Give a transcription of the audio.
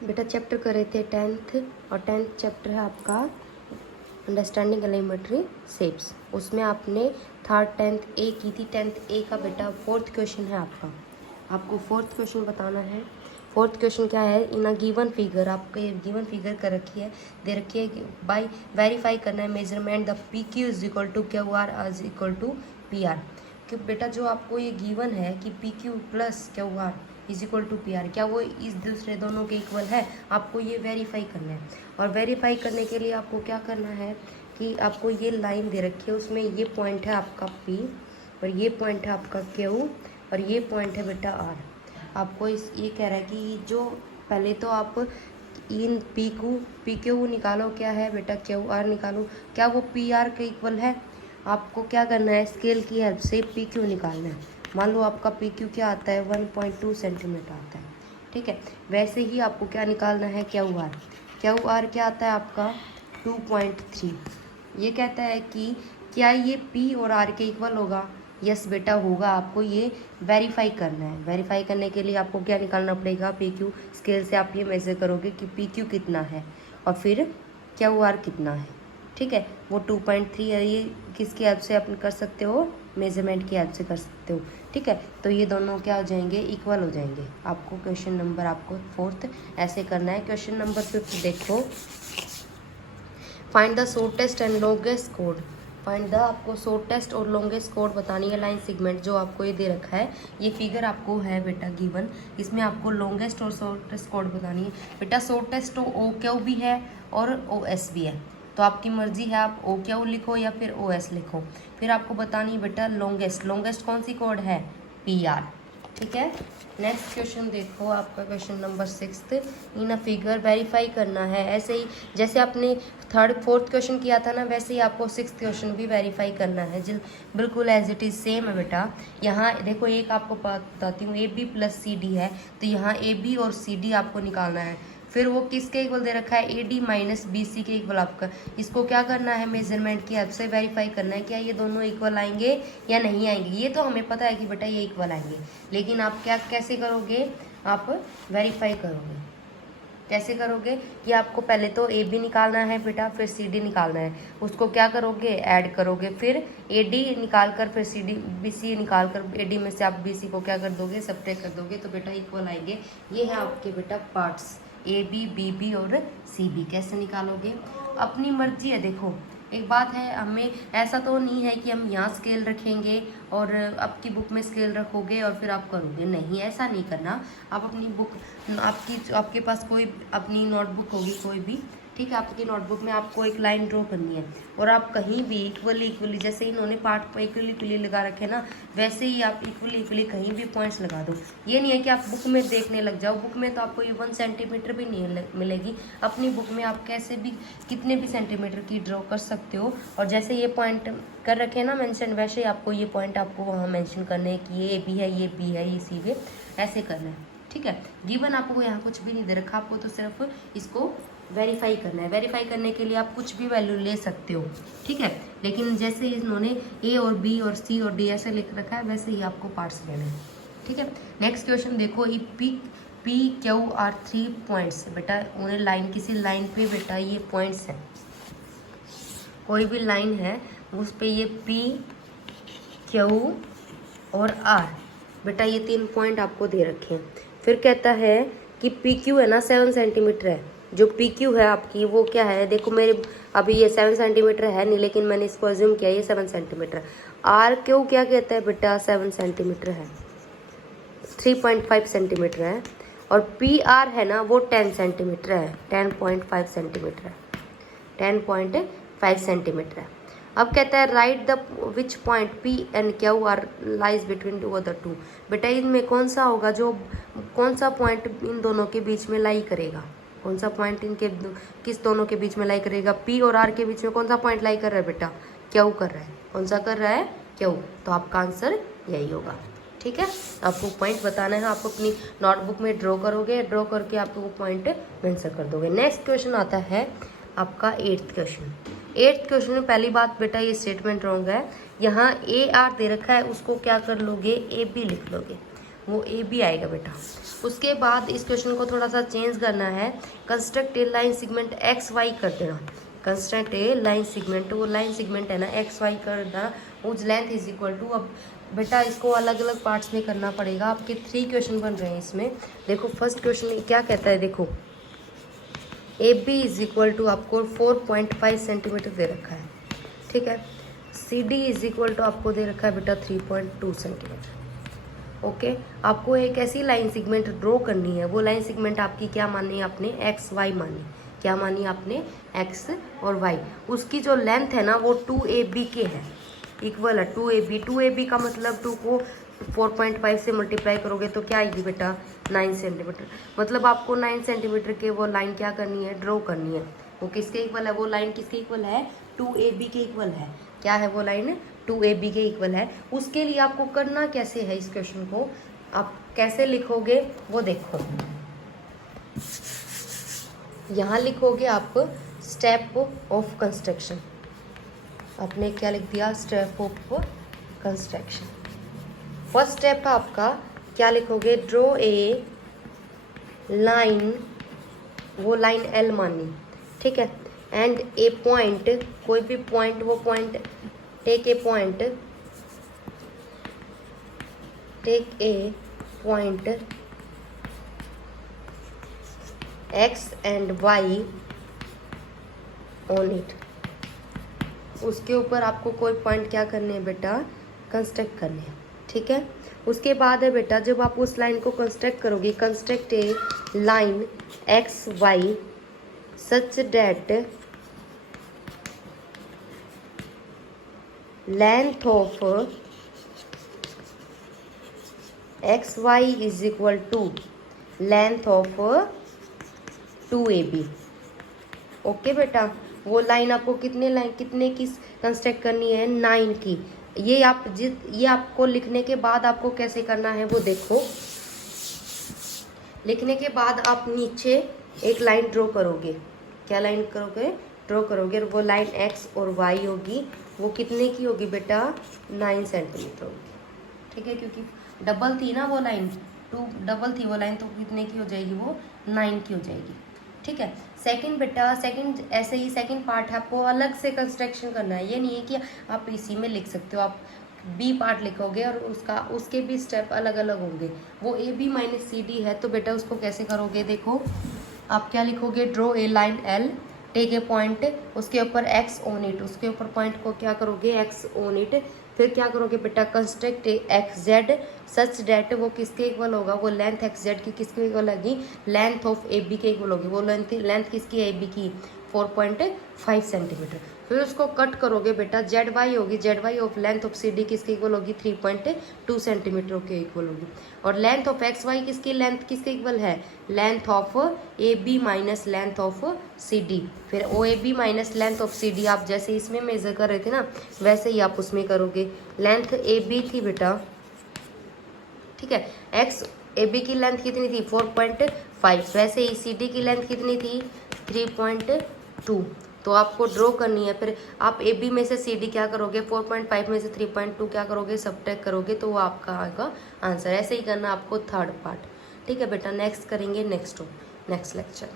बेटा चैप्टर कर रहे थे 10th और 10th चैप्टर है आपका अंडरस्टैंडिंग एलिमेंट्री शेप्स। उसमें आपने 3rd 10th ए की थी। 10th ए का बेटा 4th क्वेश्चन है आपका। आपको 4th क्वेश्चन बताना है। 4th क्वेश्चन क्या है, इन अ गिवन फिगर, आपको ये गिवन फिगर कर रखी है, दे रखी है बाय वेरीफाई करना है measurement the P Q is equal to Q R is equal to P R. कि बेटा जो आपको ये गिवन है कि P Q plus Q R is equal to P R, क्या वो इस दूसरे दोनों के इक्वल है, आपको ये वेरीफाई करना है। और वेरीफाई करने के लिए आपको क्या करना है कि आपको ये लाइन दे रखी है, उसमें ये पॉइंट है आपका पी और ये पॉइंट है आपका क्यू और ये पॉइंट है बेटा आर। आपको इस ये कह रहा है कि जो पहले तो आप इन पी क्यू निकालो, क्या है बेटा क्यू आर निकालो, क्या वो पी आर के इक्वल है। आपको क्या करना है, स्केल की हेल्प से पी क्यू निकालना है। मान लो आपका पी क्यू क्या आता है 1.2 सेंटीमीटर आता है, ठीक है। वैसे ही आपको क्या निकालना है, क्यू आर क्या आता है आपका 2.3। ये कहता है कि क्या ये पी और आर के इक्वल होगा। यस बेटा होगा। आपको ये वेरीफाई करना है। वेरीफाई करने के लिए आपको क्या निकालना पड़ेगा, पी क्यू। स्केल से आप ये मेजर करोगे कि पी क्यू कितना है और फिर क्यू आर कितना है, ठीक है। वो 2.3 है। ये किसकी हेल्प से आप कर सकते हो, मेजरमेंट की हेल्प से कर सकते हो, ठीक है। तो ये दोनों क्या हो जाएंगे, इक्वल हो जाएंगे। आपको क्वेश्चन नंबर आपको 4th ऐसे करना है। क्वेश्चन नंबर 5 देखो, find the shortest and longest code. Find the आपको शॉर्टेस्ट और लॉन्गेस्ट कोड बतानी है लाइन सेगमेंट जो आपको ये दे रखा है। ये फिगर आपको है बेटा गिवन, इसमें आपको लॉन्गेस्ट और शॉर्टेस्ट कोड बतानी है। बेटा शॉर्टेस्ट तो ओ क्यू भी है और ओ एस भी है, तो आपकी मर्जी है, आप ओ क्यू लिखो या फिर ओ एस लिखो। फिर आपको बतानी है बेटा लॉन्गेस्ट कौन सी कोड है, पी आर, ठीक है। नेक्स्ट क्वेश्चन देखो, आपका question number 6 in a figure verify करना है। ऐसे ही जैसे आपने 3rd 4th क्वेश्चन किया था ना, वैसे ही आपको 6th क्वेश्चन भी वेरीफाई करना है। बिल्कुल एज इट इज सेम है बेटा। यहाँ देखो एक आपको बताती हूँ, A B plus C D है, तो यहाँ ए बी और सी डी आपको निकालना है। फिर वो किसके इक्वल दे रखा है, A D minus B C के इक्वल आपका। इसको क्या करना है, मेजरमेंट की हेल्प से वेरीफाई करना है क्या ये दोनों इक्वल आएंगे या नहीं आएंगे। ये तो हमें पता है कि बेटा ये इक्वल आएंगे, लेकिन आप क्या कैसे करोगे, आप वेरीफाई करोगे। कैसे करोगे कि आपको पहले तो ए बी निकालना है बेटा, फिर सी डी निकालना है। उसको क्या करोगे, ऐड करोगे, फिर ए डी निकाल कर फिर सी डी बी सी निकाल कर ए डी में से आप बी सी को क्या कर दोगे, सब्ट्रैक्ट कर दोगे, तो बेटा इक्वल आएंगे। ये है आपके बेटा parts A B B B और सी बी। कैसे निकालोगे, अपनी मर्जी है। देखो एक बात है, हमें ऐसा तो नहीं है कि हम यहाँ स्केल रखेंगे और आपकी बुक में स्केल रखोगे और फिर आप करोगे, नहीं, ऐसा नहीं करना। आप अपनी बुक, आपके पास कोई अपनी नोटबुक होगी कोई भी, ठीक है, आपकी नोटबुक में आपको एक लाइन ड्रॉ करनी है और आप कहीं भी इक्वली जैसे इन्होंने पार्ट पर इक्वली लगा रखे ना, वैसे ही आप इक्वली कहीं भी पॉइंट्स लगा दो। ये नहीं है कि आप बुक में देखने लग जाओ, बुक में तो आपको ये 1 सेंटीमीटर भी नहीं मिलेगी। अपनी बुक में आप कैसे भी कितने भी सेंटीमीटर की ड्रॉ कर सकते हो। और जैसे ये पॉइंट कर रखे हैं ना मेंशन, वैसे ही आपको ये पॉइंट आपको वहाँ मेंशन करने हैं कि ये बी है, ये बी है, ये सी है, ऐसे करना है, ठीक है। गिवन आपको यहाँ कुछ भी नहीं दे रखा, आपको तो सिर्फ इसको वेरीफाई करना है। वेरीफाई करने के लिए आप कुछ भी वैल्यू ले सकते हो, ठीक है, लेकिन जैसे इन्होंने ए और बी और सी और डी ऐसे लिख रखा है, वैसे ही आपको पार्ट्स लेने हैं, ठीक है। नेक्स्ट क्वेश्चन देखो, पी क्यू आर 3 पॉइंट्स। बेटा उन्हें लाइन, किसी लाइन पे बेटा ये पॉइंट्स हैं, कोई भी लाइन है उस पे ये पी क्यू और आर, बेटा ये 3 पॉइंट आपको दे रखे हैं। फिर कहता है कि पी क्यू है ना 7 सेंटीमीटर है। जो पी क्यू है आपकी वो क्या है, देखो मेरे अभी ये 7 सेंटीमीटर है नहीं, लेकिन मैंने इसको अज्यूम किया ये 7 सेंटीमीटर। आर क्यू क्या कहता है बेटा, 7 सेंटीमीटर है, 3.5 सेंटीमीटर है। और पी आर है ना वो 10 सेंटीमीटर है, 10.5 सेंटीमीटर है, 10.5 सेंटीमीटर है। अब कहता है write the which point P and Q R lies between two other two. बेटा इनमें कौन सा होगा, जो कौन सा पॉइंट इन दोनों के बीच में लाई करेगा, कौन सा पॉइंट इनके किस दोनों के बीच में लाई करेगा। पी और आर के बीच में कौन सा पॉइंट लाई कर रहा है बेटा, क्यू कर रहा है। कौन सा कर रहा है, क्यू। तो आपका आंसर यही होगा, ठीक है। आपको पॉइंट बताना है, आप अपनी नोटबुक में ड्रॉ करोगे, ड्रॉ करके आपको वो पॉइंट मेंशन कर दोगे। नेक्स्ट क्वेश्चन आता है आपका 8th क्वेश्चन। 8th क्वेश्चन में पहली बात बेटा ये स्टेटमेंट रॉन्ग है। यहाँ ए आर दे रखा है, उसको क्या कर लोगे, ए बी लिख लोगे। वो ए बी आएगा बेटा। उसके बाद इस क्वेश्चन को थोड़ा सा चेंज करना है, construct a line segment X Y कर देना। कंस्ट्रक्ट ए लाइन सेगमेंट, वो लाइन सेगमेंट है ना एक्स वाई कर देना, उस लेंथ इज इक्वल टू। अब बेटा इसको अलग अलग पार्ट्स में करना पड़ेगा, आपके 3 क्वेश्चन बन रहे हैं इसमें। देखो फर्स्ट क्वेश्चन क्या कहता है, देखो A B is equal to आपको 4.5 सेंटीमीटर दे रखा है, ठीक है। C D is equal to आपको दे रखा है बेटा 3.2 सेंटीमीटर। ओके, आपको एक ऐसी लाइन सेगमेंट ड्रॉ करनी है, वो लाइन सेगमेंट आपकी क्या मानी है आपने, एक्स वाई मानी। क्या मानी आपने, एक्स और वाई। उसकी जो लेंथ है ना वो 2AB के है, इक्वल है 2AB। 2AB का मतलब 2 को 4.5 से मल्टीप्लाई करोगे तो क्या आएगी बेटा, 9 सेंटीमीटर। मतलब आपको 9 सेंटीमीटर के वो लाइन क्या करनी है, ड्रॉ करनी है। वो किसके इक्वल है, वो लाइन किसके इक्वल है, 2AB के इक्वल है। क्या है वो लाइन, 2AB के इक्वल है। उसके लिए आपको करना कैसे है, इस क्वेश्चन को आप कैसे लिखोगे वो देखो। यहाँ लिखोगे आप स्टेप ऑफ कंस्ट्रक्शन, आपने क्या लिख दिया, step of construction. First step है आपका, क्या लिखोगे, ड्रॉ ए लाइन, वो लाइन एल मानी, ठीक है। एंड ए पॉइंट, कोई भी पॉइंट, वो point take a point, take a point X and Y on it. उसके ऊपर आपको कोई पॉइंट क्या करने हैं बेटा, कंस्ट्रक्ट करने हैं, ठीक है। उसके बाद है बेटा, जब आप उस लाइन को कंस्ट्रक्ट करोगे, construct a line X Y such that length of X Y is equal to length of 2AB। Okay बेटा, वो लाइन आपको कितने की कंस्ट्रक्ट करनी है, 9 की। ये आपको लिखने के बाद आपको कैसे करना है वो देखो। लिखने के बाद आप नीचे एक लाइन ड्रॉ करोगे, क्या लाइन करोगे, ड्रॉ करोगे। और वो लाइन एक्स और वाई होगी, वो कितने की होगी बेटा, 9 सेंटीमीटर होगी, ठीक है। क्योंकि डबल थी ना वो लाइन, 2 डबल थी वो लाइन, तो कितने की हो जाएगी, वो 9 की हो जाएगी, ठीक है। सेकंड बेटा, सेकंड ऐसे ही सेकंड पार्ट है, आपको अलग से कंस्ट्रक्शन करना है। ये नहीं है कि आप इसी में लिख सकते हो, आप बी पार्ट लिखोगे और उसके भी स्टेप अलग अलग होंगे। वो A B minus C D है, तो बेटा उसको कैसे करोगे, देखो आप क्या लिखोगे, draw a line L, take a point, उसके ऊपर एक्स ऑन इट, उसके ऊपर पॉइंट को क्या करोगे, एक्स ऑन इट। फिर क्या करोगे बेटा, कंस्ट्रक्ट एक्स जेड सच डेट, वो किसके इक्वल होगा, वो लेंथ एक्स जेड की किसके इक्वल होगी, लेंथ ऑफ ए बी के इक्वल होगी। वो लेंथ किसकी है, ए बी की, 4.5 सेंटीमीटर। फिर उसको कट करोगे बेटा, जेड वाई होगी, Z Y of length of C D किसके इक्वल होगी, 3.2 सेंटीमीटर के इक्वल होगी। और लेंथ ऑफ एक्स वाई किसकी, लेंथ किसके इक्वल है, length of A B minus length of C D. फिर O A B minus length of C D आप जैसे इसमें मेजर कर रहे थे ना, वैसे ही आप उसमें करोगे। लेंथ ए बी थी बेटा, ठीक है, एक्स ए बी की लेंथ कितनी थी, 4.5, वैसे ही सी डी की लेंथ कितनी थी, 3.2। तो आपको ड्रॉ करनी है। फिर आप ए बी में से सी डी क्या करोगे, 4.5 में से 3.2 क्या करोगे, सबट्रैक्ट करोगे, तो वो आपका आएगा आंसर। ऐसे ही करना आपको थर्ड पार्ट, ठीक है बेटा। नेक्स्ट करेंगे नेक्स्ट लेक्चर।